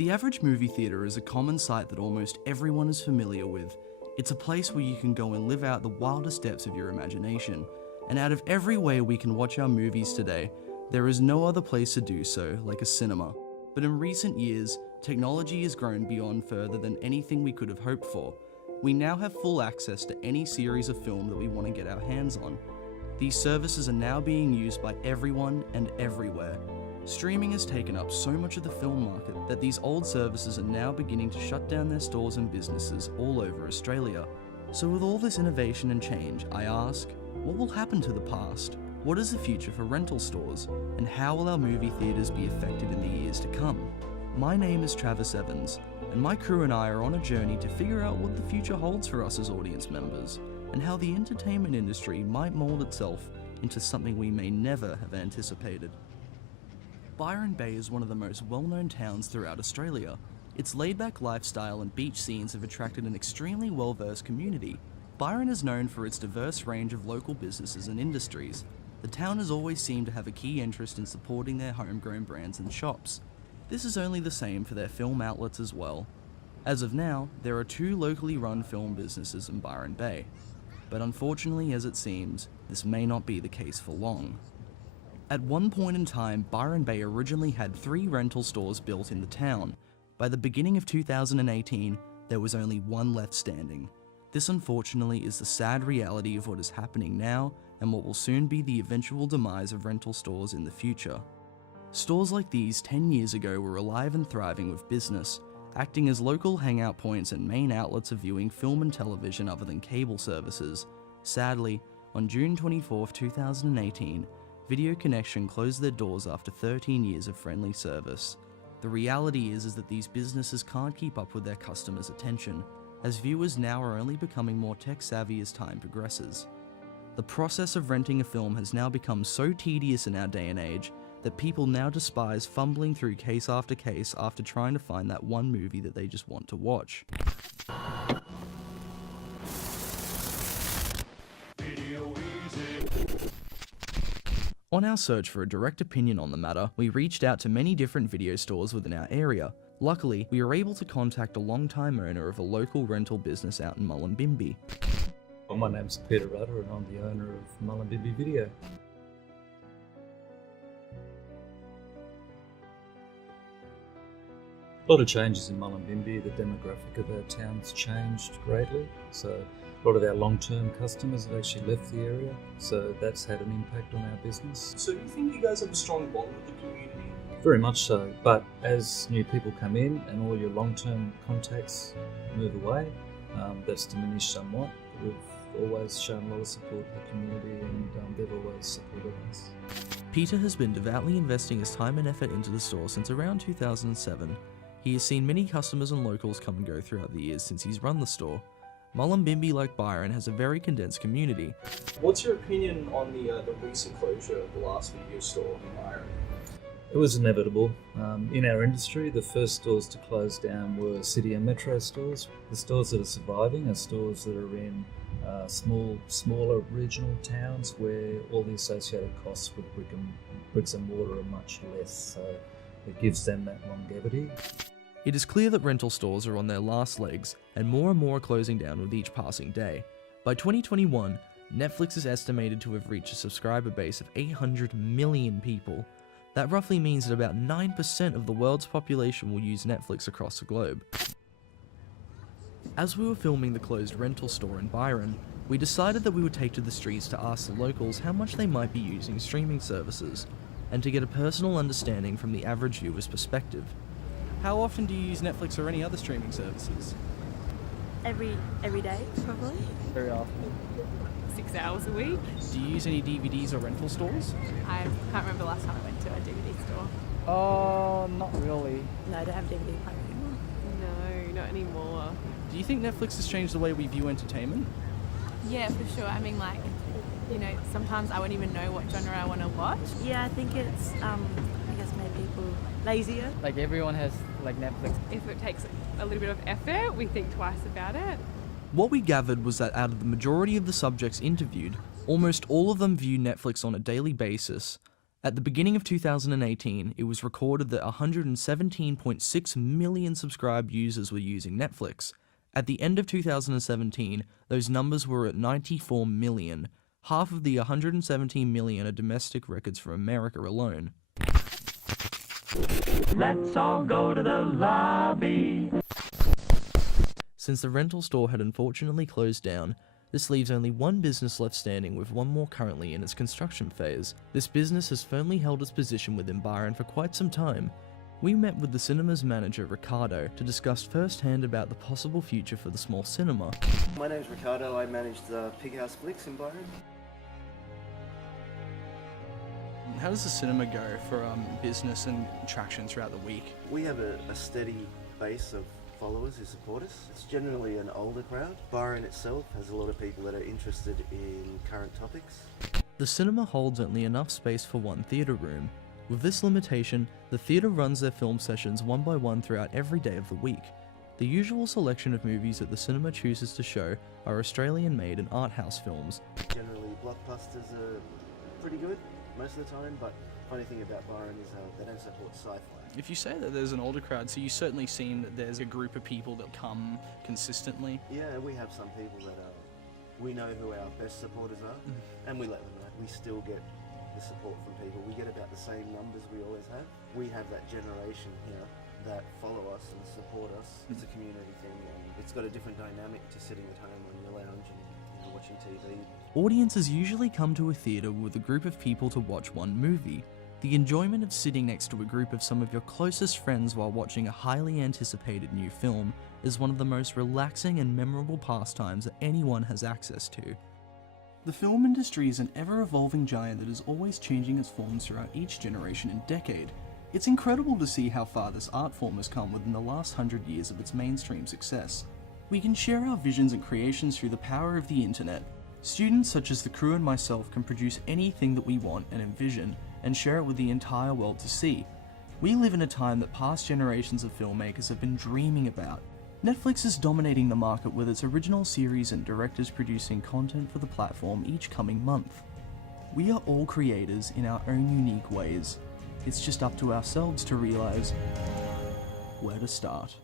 The average movie theatre is a common sight that almost everyone is familiar with. It's a place where you can go and live out the wildest depths of your imagination. And out of every way we can watch our movies today, there is no other place to do so like a cinema. But in recent years, technology has grown beyond further than anything we could have hoped for. We now have full access to any series of film that we want to get our hands on. These services are now being used by everyone and everywhere. Streaming has taken up so much of the film market that these old services are now beginning to shut down their stores and businesses all over Australia. So with all this innovation and change, I ask, what will happen to the past? What is the future for rental stores? And how will our movie theatres be affected in the years to come? My name is Travis Evans, and my crew and I are on a journey to figure out what the future holds for us as audience members, and how the entertainment industry might mould itself into something we may never have anticipated. Byron Bay is one of the most well-known towns throughout Australia. Its laid-back lifestyle and beach scenes have attracted an extremely well-versed community. Byron is known for its diverse range of local businesses and industries. The town has always seemed to have a key interest in supporting their homegrown brands and shops. This is only the same for their film outlets as well. As of now, there are 2 locally run film businesses in Byron Bay. But unfortunately, as it seems, this may not be the case for long. At one point in time, Byron Bay originally had 3 rental stores built in the town. By the beginning of 2018, there was only 1 left standing. This unfortunately is the sad reality of what is happening now and what will soon be the eventual demise of rental stores in the future. Stores like these 10 years ago were alive and thriving with business, acting as local hangout points and main outlets of viewing film and television other than cable services. Sadly, on June 24, 2018, Video Connection closed their doors after 13 years of friendly service. The reality is that these businesses can't keep up with their customers' attention, as viewers now are only becoming more tech-savvy as time progresses. The process of renting a film has now become so tedious in our day and age that people now despise fumbling through case after case after trying to find that one movie that they just want to watch. On our search for a direct opinion on the matter, we reached out to many different video stores within our area. Luckily, we were able to contact a long-time owner of a local rental business out in Mullumbimby. Well, my name's Peter Rudder and I'm the owner of Mullumbimby Video. A lot of changes in Mullumbimby. The demographic of our town's changed greatly, so a lot of our long-term customers have actually left the area, so that's had an impact on our business. So do you think you guys have a strong bond with the community? Very much so, but as new people come in and all your long-term contacts move away, that's diminished somewhat. We've always shown a lot of support to the community and they've always supported us. Peter has been devoutly investing his time and effort into the store since around 2007. He has seen many customers and locals come and go throughout the years since he's run the store. Mullumbimby, like Byron, has a very condensed community. What's your opinion on the recent closure of the last video store in Byron? It was inevitable. In our industry, the first stores to close down were city and metro stores. The stores that are surviving are stores that are in smaller regional towns where all the associated costs with bricks and mortar are much less, so it gives them that longevity. It is clear that rental stores are on their last legs, and more are closing down with each passing day. By 2021, Netflix is estimated to have reached a subscriber base of 800 million people. That roughly means that about 9% of the world's population will use Netflix across the globe. As we were filming the closed rental store in Byron, we decided that we would take to the streets to ask the locals how much they might be using streaming services, and to get a personal understanding from the average viewer's perspective. How often do you use Netflix or any other streaming services? Every day, probably. Very often. 6 hours a week. Do you use any DVDs or rental stores? I can't remember the last time I went to a DVD store. Oh, not really. No, I don't have DVD player anymore. No, not anymore. Do you think Netflix has changed the way we view entertainment? Yeah, for sure. I mean, like, you know, sometimes I wouldn't even know what genre I want to watch. Yeah, I think it's, I guess, made people lazier. Like everyone has like Netflix. If it takes a little bit of effort, we think twice about it. What we gathered was that out of the majority of the subjects interviewed, almost all of them view Netflix on a daily basis. At the beginning of 2018, it was recorded that 117.6 million subscribed users were using Netflix. At the end of 2017, those numbers were at 94 million. Half of the 117 million are domestic records from America alone. Let's all go to the lobby. Since the rental store had unfortunately closed down, this leaves only one business left standing, with one more currently in its construction phase. This business has firmly held its position within Byron for quite some time. We met with the cinema's manager, Ricardo, to discuss firsthand about the possible future for the small cinema. My name's Ricardo, I manage the Pig House Flicks in Byron. How does the cinema go for business and traction throughout the week? We have a steady base of followers who support us. It's generally an older crowd. Byron itself has a lot of people that are interested in current topics. The cinema holds only enough space for one theatre room. With this limitation, the theatre runs their film sessions one by one throughout every day of the week. The usual selection of movies that the cinema chooses to show are Australian-made and art house films. Generally, blockbusters are pretty good most of the time, but funny thing about Byron is they don't support sci-fi. If you say that there's an older crowd, so you certainly seem that there's a group of people that come consistently. Yeah, we have some people that we know who our best supporters are, and we let them know. We still get the support from people. We get about the same numbers we always have. We have that generation here that follow us and support us. It's a community thing, and it's got a different dynamic to sitting at home on your lounge and watching TV. Audiences usually come to a theatre with a group of people to watch one movie. The enjoyment of sitting next to a group of some of your closest friends while watching a highly anticipated new film is one of the most relaxing and memorable pastimes that anyone has access to. The film industry is an ever-evolving giant that is always changing its forms throughout each generation and decade. It's incredible to see how far this art form has come within the last 100 years of its mainstream success. We can share our visions and creations through the power of the internet. Students such as the crew and myself can produce anything that we want and envision, and share it with the entire world to see. We live in a time that past generations of filmmakers have been dreaming about. Netflix is dominating the market with its original series and directors producing content for the platform each coming month. We are all creators in our own unique ways. It's just up to ourselves to realize where to start.